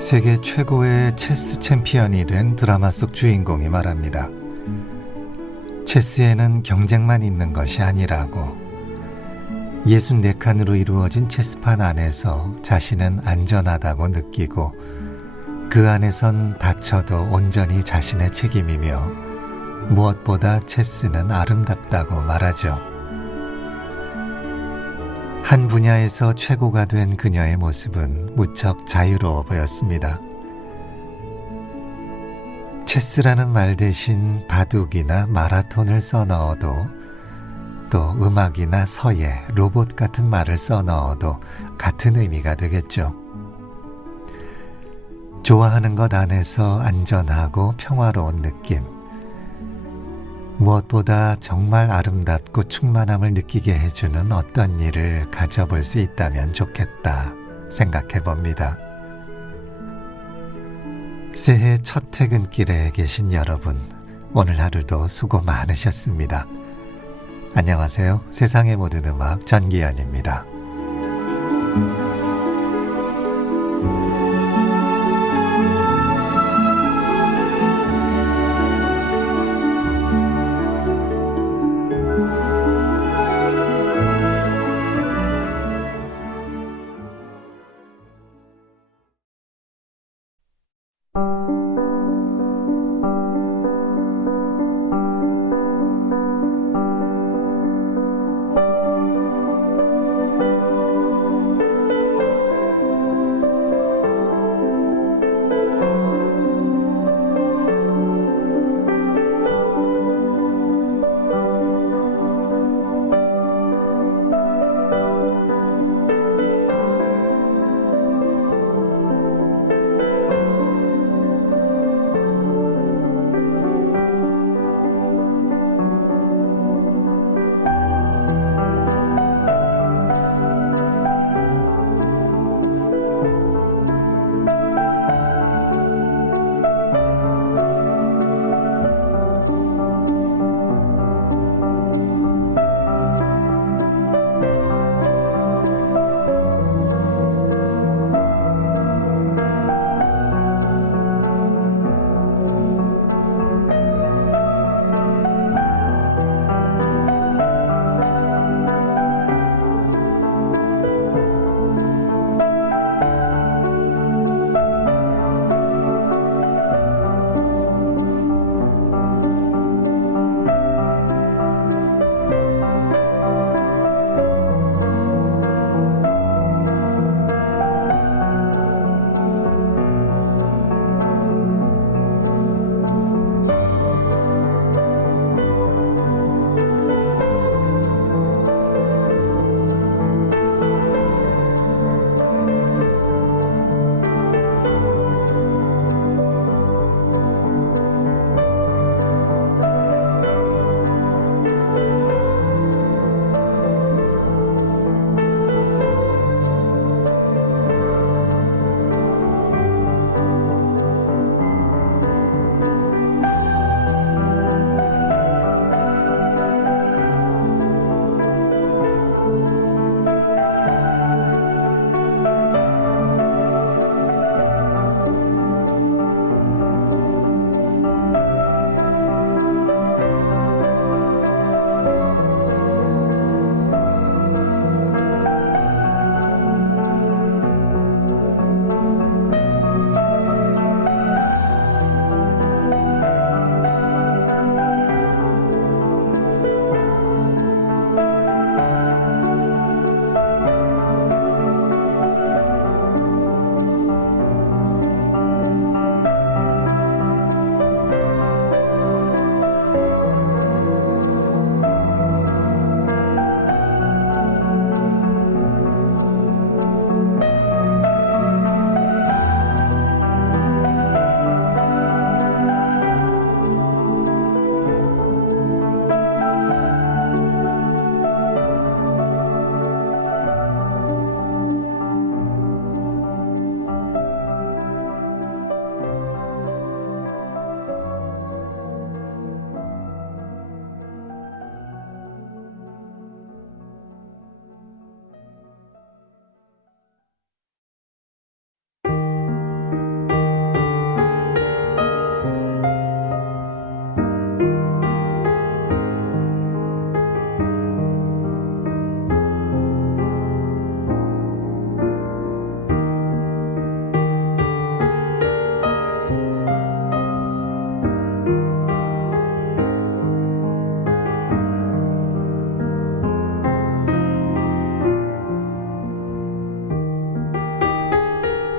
세계 최고의 체스 챔피언이 된 드라마 속 주인공이 말합니다. 체스에는 경쟁만 있는 것이 아니라고. 64칸으로 이루어진 체스판 안에서 자신은 안전하다고 느끼고 그 안에선 다쳐도 온전히 자신의 책임이며 무엇보다 체스는 아름답다고 말하죠. 한 분야에서 최고가 된 그녀의 모습은 무척 자유로워 보였습니다. 체스라는 말 대신 바둑이나 마라톤을 써넣어도 또 음악이나 서예, 로봇 같은 말을 써넣어도 같은 의미가 되겠죠. 좋아하는 것 안에서 안전하고 평화로운 느낌, 무엇보다 정말 아름답고 충만함을 느끼게 해주는 어떤 일을 가져볼 수 있다면 좋겠다 생각해 봅니다. 새해 첫 퇴근길에 계신 여러분, 오늘 하루도 수고 많으셨습니다. 안녕하세요. 세상의 모든 음악 전기현입니다.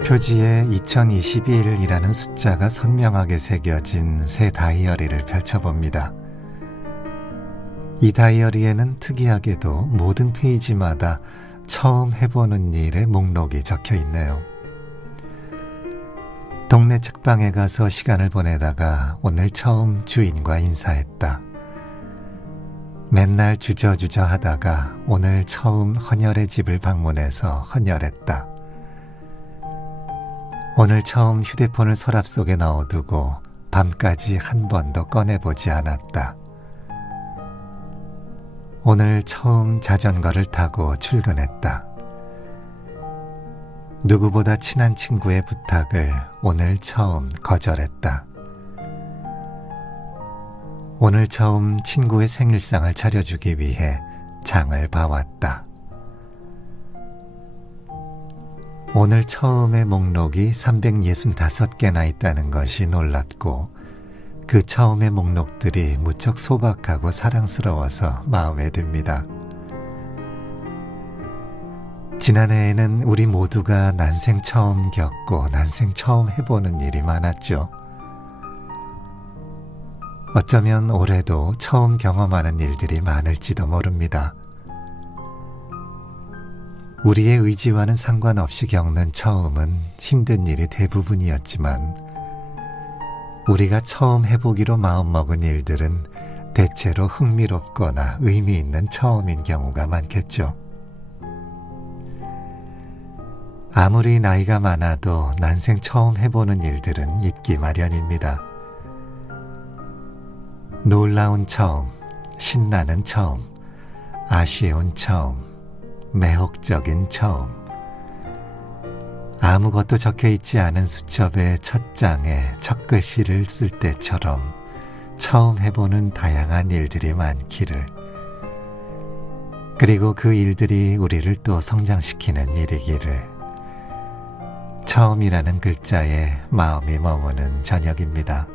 표지에 2021이라는 숫자가 선명하게 새겨진 새 다이어리를 펼쳐봅니다. 이 다이어리에는 특이하게도 모든 페이지마다 처음 해보는 일의 목록이 적혀 있네요. 동네 책방에 가서 시간을 보내다가 오늘 처음 주인과 인사했다. 맨날 주저주저 하다가 오늘 처음 헌혈의 집을 방문해서 헌혈했다. 오늘 처음 휴대폰을 서랍 속에 넣어두고 밤까지 한 번도 꺼내보지 않았다. 오늘 처음 자전거를 타고 출근했다. 누구보다 친한 친구의 부탁을 오늘 처음 거절했다. 오늘 처음 친구의 생일상을 차려주기 위해 장을 봐왔다. 오늘 처음의 목록이 365개나 있다는 것이 놀랍고 그 처음의 목록들이 무척 소박하고 사랑스러워서 마음에 듭니다. 지난해에는 우리 모두가 난생 처음 겪고 난생 처음 해보는 일이 많았죠. 어쩌면 올해도 처음 경험하는 일들이 많을지도 모릅니다. 우리의 의지와는 상관없이 겪는 처음은 힘든 일이 대부분이었지만 우리가 처음 해보기로 마음먹은 일들은 대체로 흥미롭거나 의미 있는 처음인 경우가 많겠죠. 아무리 나이가 많아도 난생 처음 해보는 일들은 있기 마련입니다. 놀라운 처음, 신나는 처음, 아쉬운 처음, 매혹적인 처음. 아무것도 적혀있지 않은 수첩의 첫 장에 첫 글씨를 쓸 때처럼 처음 해보는 다양한 일들이 많기를. 그리고 그 일들이 우리를 또 성장시키는 일이기를. 처음이라는 글자에 마음이 머무는 저녁입니다.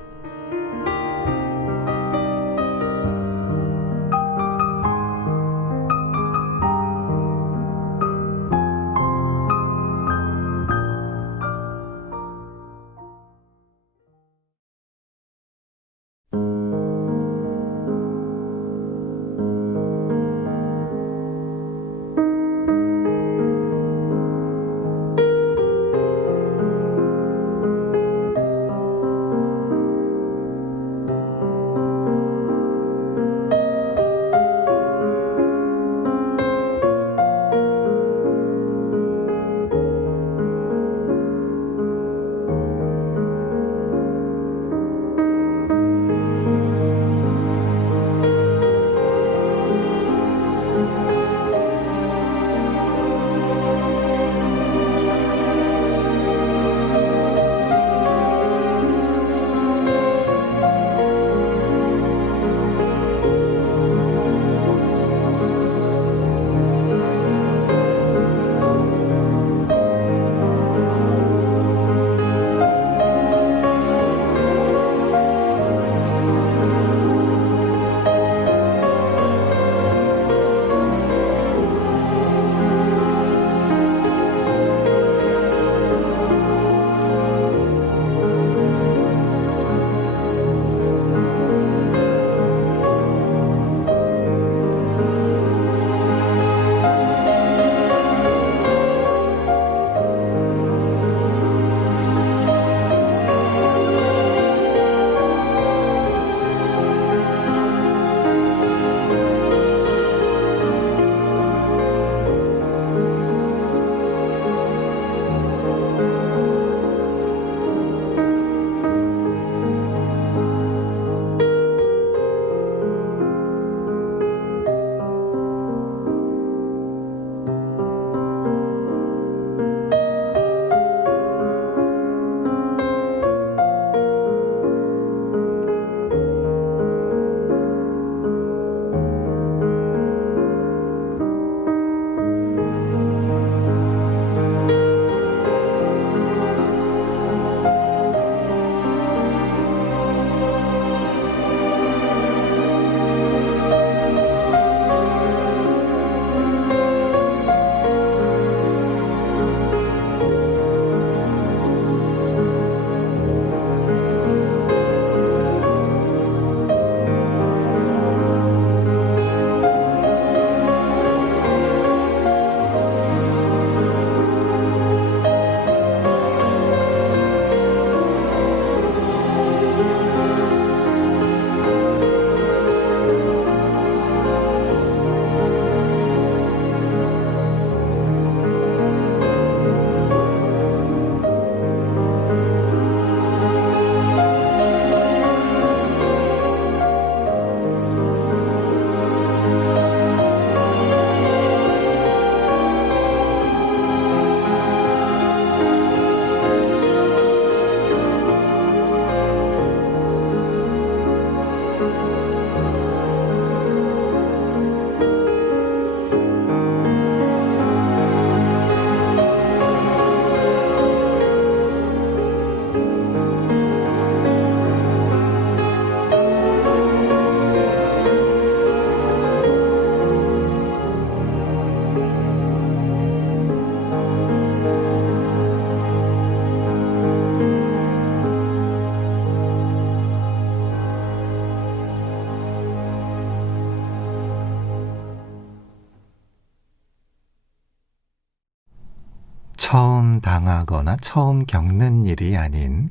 처음 당하거나 처음 겪는 일이 아닌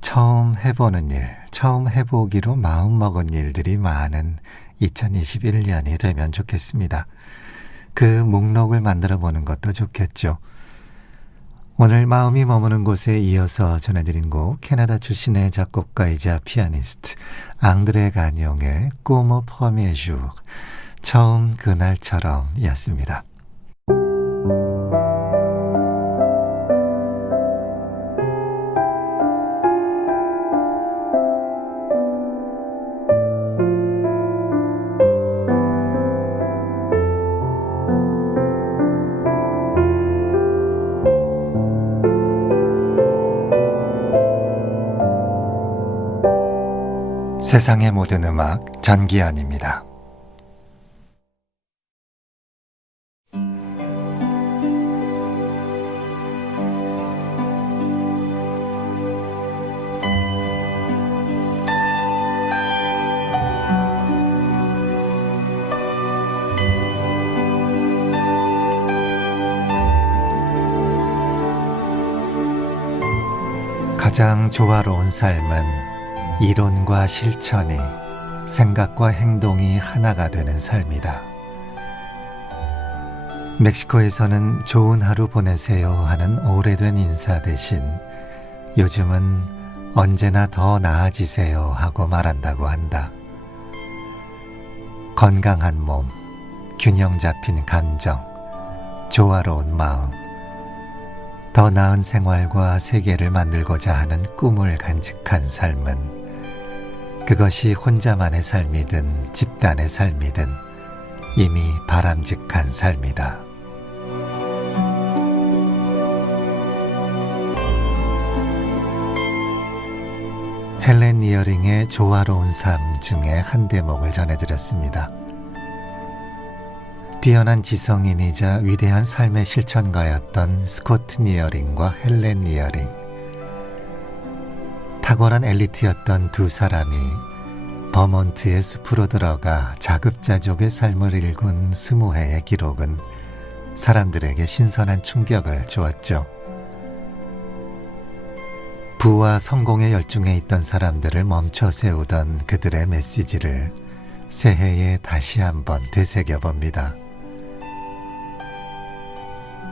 처음 해보는 일, 처음 해보기로 마음먹은 일들이 많은 2021년이 되면 좋겠습니다. 그 목록을 만들어 보는 것도 좋겠죠. 오늘 마음이 머무는 곳에 이어서 전해드린 곡, 캐나다 출신의 작곡가이자 피아니스트 앙드레 가뇽의 꿈 퍼미에 주, 처음 그날처럼 이었습니다. 세상의 모든 음악 전기현입니다. 가장 조화로운 삶은 이론과 실천이, 생각과 행동이 하나가 되는 삶이다. 멕시코에서는 좋은 하루 보내세요 하는 오래된 인사 대신 요즘은 언제나 더 나아지세요 하고 말한다고 한다. 건강한 몸, 균형 잡힌 감정, 조화로운 마음, 더 나은 생활과 세계를 만들고자 하는 꿈을 간직한 삶은 그것이 혼자만의 삶이든 집단의 삶이든 이미 바람직한 삶이다. 헬렌 니어링의 조화로운 삶 중에 한 대목을 전해드렸습니다. 뛰어난 지성인이자 위대한 삶의 실천가였던 스코트 니어링과 헬렌 니어링, 탁월한 엘리트였던 두 사람이 버몬트의 숲으로 들어가 자급자족의 삶을 일군 20회의 기록은 사람들에게 신선한 충격을 주었죠. 부와 성공에 열중해 있던 사람들을 멈춰 세우던 그들의 메시지를 새해에 다시 한번 되새겨봅니다.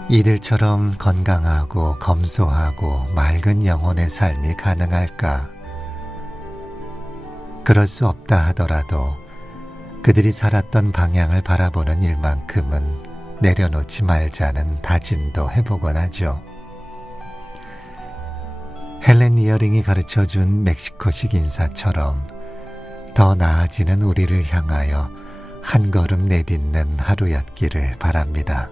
이들처럼 건강하고 검소하고 맑은 영혼의 삶이 가능할까? 그럴 수 없다 하더라도 그들이 살았던 방향을 바라보는 일만큼은 내려놓지 말자는 다짐도 해보곤 하죠. 헬렌 니어링이 가르쳐준 멕시코식 인사처럼 더 나아지는 우리를 향하여 한 걸음 내딛는 하루였기를 바랍니다.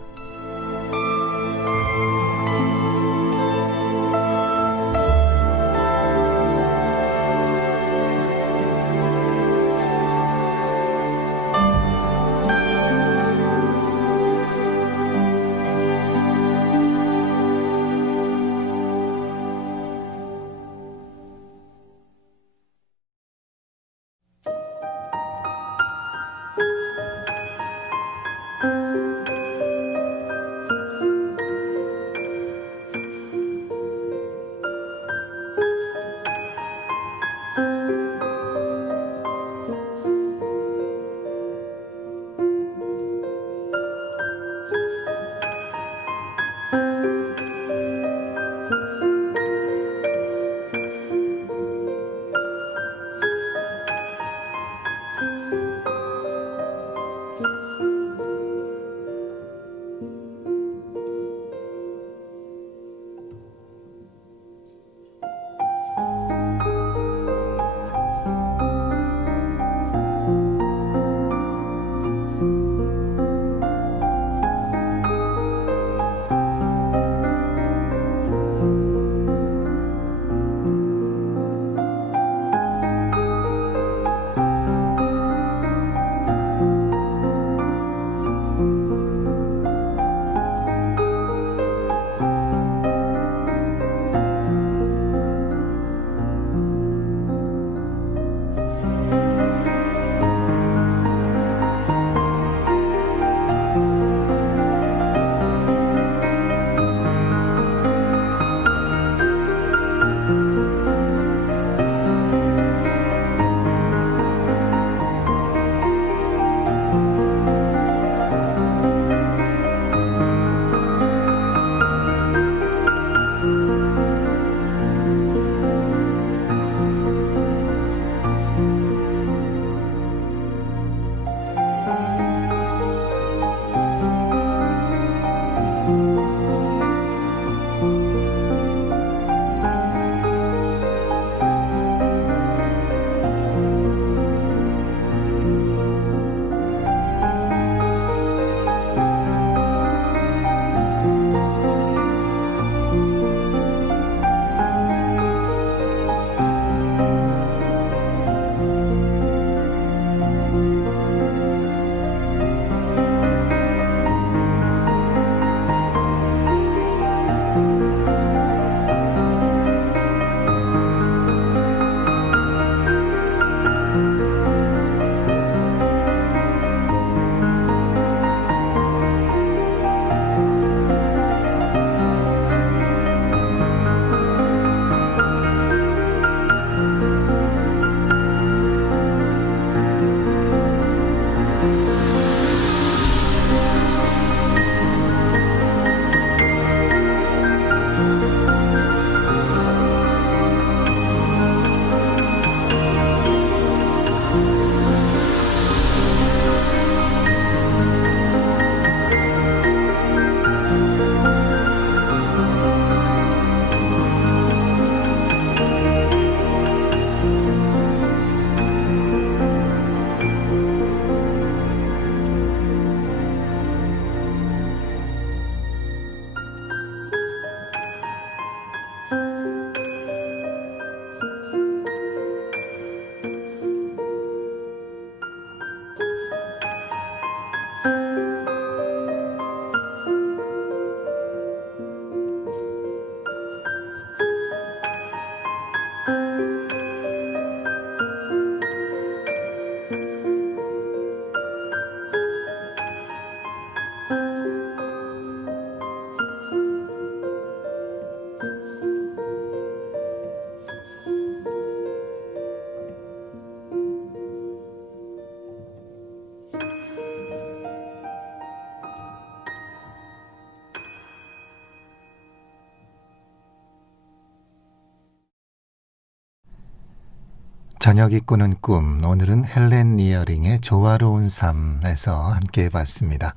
저녁이 꾸는 꿈, 오늘은 헬렌 니어링의 조화로운 삶에서 함께 해봤습니다.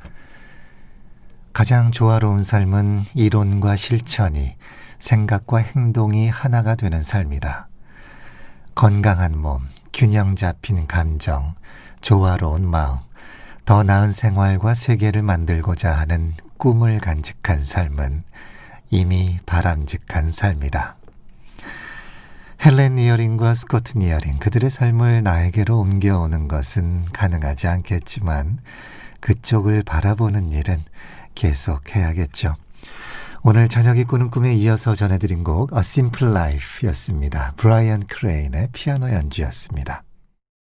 가장 조화로운 삶은 이론과 실천이, 생각과 행동이 하나가 되는 삶이다. 건강한 몸, 균형 잡힌 감정, 조화로운 마음, 더 나은 생활과 세계를 만들고자 하는 꿈을 간직한 삶은 이미 바람직한 삶이다. 헬렌 니어링과 스코트 니어링, 그들의 삶을 나에게로 옮겨오는 것은 가능하지 않겠지만 그쪽을 바라보는 일은 계속해야겠죠. 오늘 저녁이 꾸는 꿈에 이어서 전해드린 곡 A Simple Life였습니다. 브라이언 크레인의 피아노 연주였습니다.